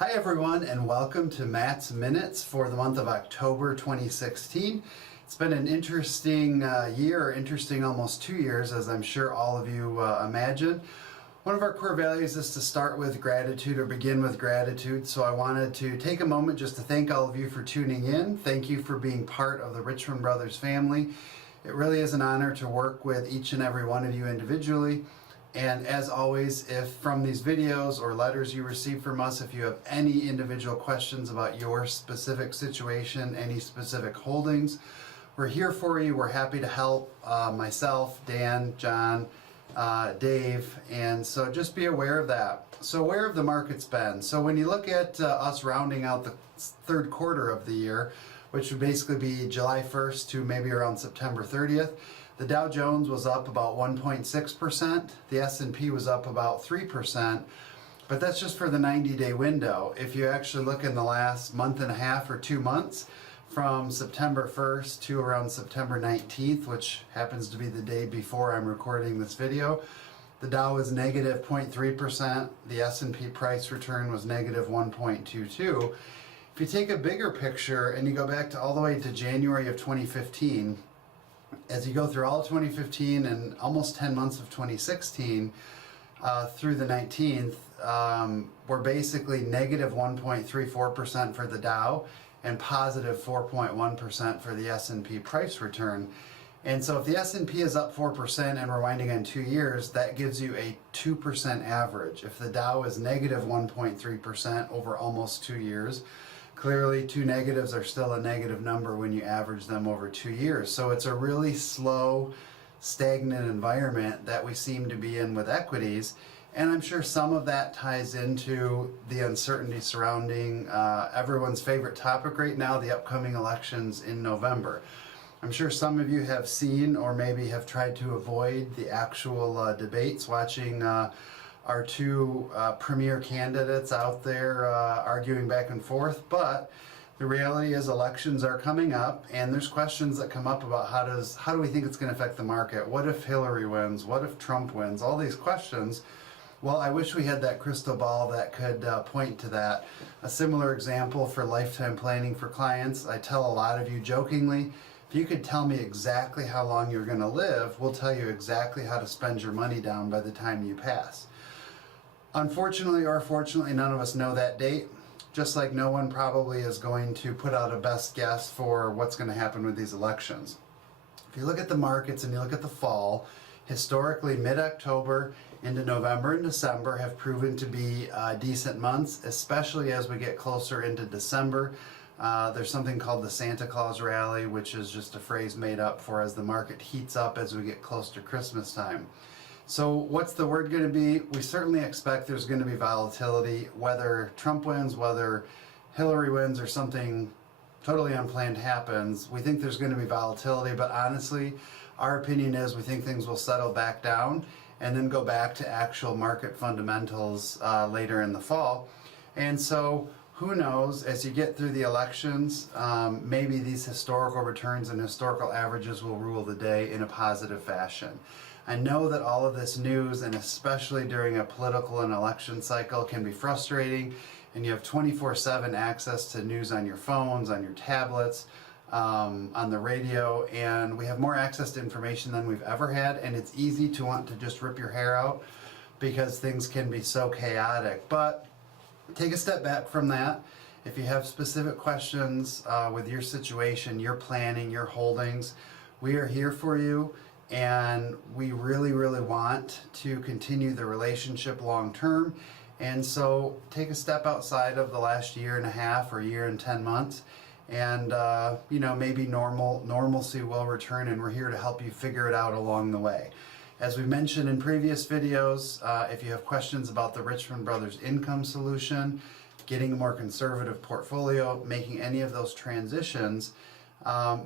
Hi everyone, and welcome to Matt's Minutes for the month of October 2016. It's been an interesting year, interesting almost 2 years, as I'm sure all of you imagine. One of our core values is to start with gratitude or begin with gratitude, so I wanted to take a moment just to thank all of you for tuning in. Thank you for being part of the Richmond Brothers family. It really is an honor to work with each and every one of you individually. And as always, if from these videos or letters you receive from us, if you have any individual questions about your specific situation, any specific holdings, we're here for you. We're happy to help myself, Dan, John, Dave, and so just be aware of that. So where have the markets been? So when you look at us rounding out the third quarter of the year, which would basically be July 1st to maybe around September 30th, the Dow Jones was up about 1.6%, the S&P was up about 3%, but that's just for the 90-day window. If you actually look in the last month and a half or 2 months, from September 1st to around September 19th, which happens to be the day before I'm recording this video, the Dow was negative 0.3%, the S&P price return was negative 1.22. If you take a bigger picture and you go back to all the way to January of 2015, as you go through all of 2015 and almost 10 months of 2016 through the 19th, we're basically negative 1.34% for the Dow and positive 4.1% for the S&P price return. And so if the S&P is up 4% and we're winding on 2 years, that gives you a 2% average. If the Dow is negative 1.3% over almost 2 years, clearly two negatives are still a negative number when you average them over 2 years. So it's a really slow, stagnant environment that we seem to be in with equities. And I'm sure some of that ties into the uncertainty surrounding everyone's favorite topic right now, the upcoming elections in November. I'm sure some of you have seen or maybe have tried to avoid the actual debates, watching our two premier candidates out there arguing back and forth, but the reality is elections are coming up, and there's questions that come up about how do we think it's going to affect the market? What if Hillary wins? What if Trump wins? All these questions. Well, I wish we had that crystal ball that could point to that. A similar example for lifetime planning for clients, I tell a lot of you jokingly, if you could tell me exactly how long you're going to live, we'll tell you exactly how to spend your money down by the time you pass. Unfortunately or fortunately, none of us know that date, just like no one probably is going to put out a best guess for what's going to happen with these elections. If you look at the markets and you look at the fall, historically mid-October into November and December have proven to be decent months, especially as we get closer into December. There's something called the Santa Claus rally, which is just a phrase made up for as the market heats up as we get close to Christmas time. So what's the word going to be? We certainly expect there's going to be volatility, whether Trump wins, whether Hillary wins, or something totally unplanned happens. We think there's going to be volatility, but honestly, our opinion is we think things will settle back down and then go back to actual market fundamentals later in the fall. And so who knows, as you get through the elections, maybe these historical returns and historical averages will rule the day in a positive fashion. I know that all of this news, and especially during a political and election cycle, can be frustrating, and you have 24/7 access to news on your phones, on your tablets, on the radio, and we have more access to information than we've ever had, and it's easy to want to just rip your hair out because things can be so chaotic. But take a step back from that. If you have specific questions with your situation, your planning, your holdings, we are here for you. And we really, really want to continue the relationship long term. And so take a step outside of the last year and a half or year and 10 months. And, maybe normalcy will return, and we're here to help you figure it out along the way. As we mentioned in previous videos, if you have questions about the Richmond Brothers income solution, getting a more conservative portfolio, making any of those transitions,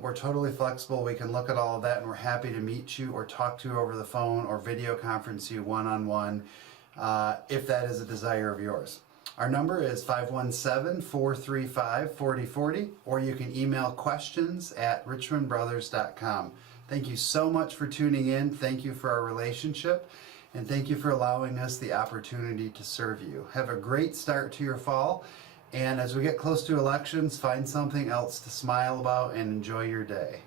we're totally flexible. We can look at all of that, and we're happy to meet you or talk to you over the phone or video conference you one-on-one if that is a desire of yours. Our number is 517-435-4040, or you can email questions@richmondbrothers.com. Thank you so much for tuning in. Thank you for our relationship. and thank you for allowing us the opportunity to serve you. Have a great start to your fall, and as we get close to elections, find something else to smile about and enjoy your day.